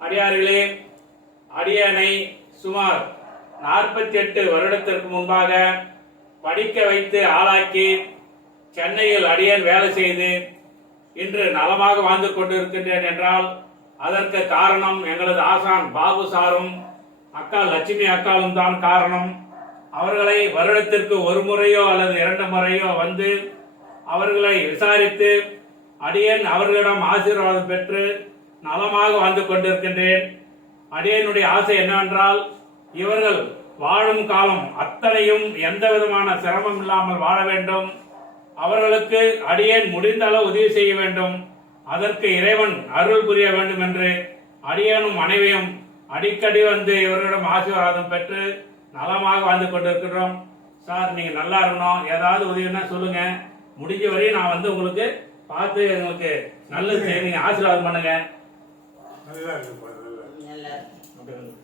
அடியார்களே அடியனை சுமார் நாற்பத்தி எட்டு வருடத்திற்கு முன்பாக படிக்க வைத்து ஆளாக்கி சென்னையில் அடியன் வேலை செய்து இன்று நலமாக வாழ்ந்து கொண்டிருக்கின்றேன் என்றால் அதற்கு காரணம் எங்களது ஆசான் பாபு சாரும் அக்கா லட்சுமி அக்காலும் தான் காரணம். அவர்களை வருடத்திற்கு ஒரு முறையோ அல்லது இரண்டு முறையோ வந்து அவர்களை விசாரித்து அடியன் அவர்களிடம் ஆசீர்வாதம் பெற்று நலமாக வாழ்ந்து கொண்டிருக்கின்றேன். அடியனுடைய ஆசை என்னவென்றால் இவர்கள் வாழும் காலம் அத்தனையும் எந்த விதமான சிரமம் இல்லாமல் வாழ வேண்டும். அவர்களுக்கு அடியேன் முடிந்த அளவு உதவி செய்ய வேண்டும். அதற்கு இறைவன் அருள் புரிய வேண்டும் என்று அடியனும் மனைவியும் அடிக்கடி வந்து இவர்களிடம் ஆசீர்வாதம் பெற்று நலமாக வாழ்ந்து கொண்டிருக்கிறோம் சார் நீங்க நல்லா இருக்கணும். ஏதாவது உதவினா சொல்லுங்க. முடிஞ்ச வரையும் நான் வந்து உங்களுக்கு பார்த்து எங்களுக்கு நல்லது செய்ய நீங்க ஆசீர்வாதம் பண்ணுங்க. நல்லா இருக்குப்பா நல்லா இருக்கு. நல்லா இருக்கு.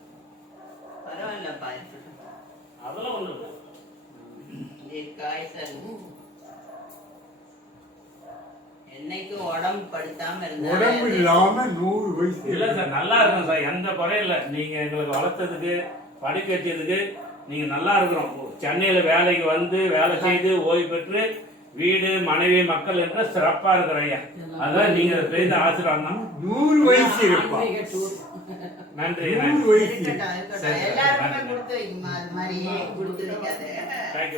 பரவாயில்லப்பா அதெல்லாம் ஒண்ணு இல்லை. என்னைக்கும் உடம்பு படுத்தாம இருந்தா உடம்பு இல்லாம நூறு வயசு. இல்ல சார் நல்லா இருக்கும் சார். எந்த குறையும் இல்லை. நீங்க எங்களுக்கு வளர்த்ததுக்கு படிக்க வச்சதுக்கு நீங்க நல்லா இருக்கிறோம். சென்னையில வேலைக்கு வந்து வேலை செய்து ஓய்வு பெற்று வீடு மனைவி மக்கள் என்ற சிறப்பா இருக்கிற ஐயா. அதான் நீங்க செய்த ஆசீர்வாதம் நூறு வயசு இருப்பா. நன்றி நூறு வயசு. கொடுத்து அது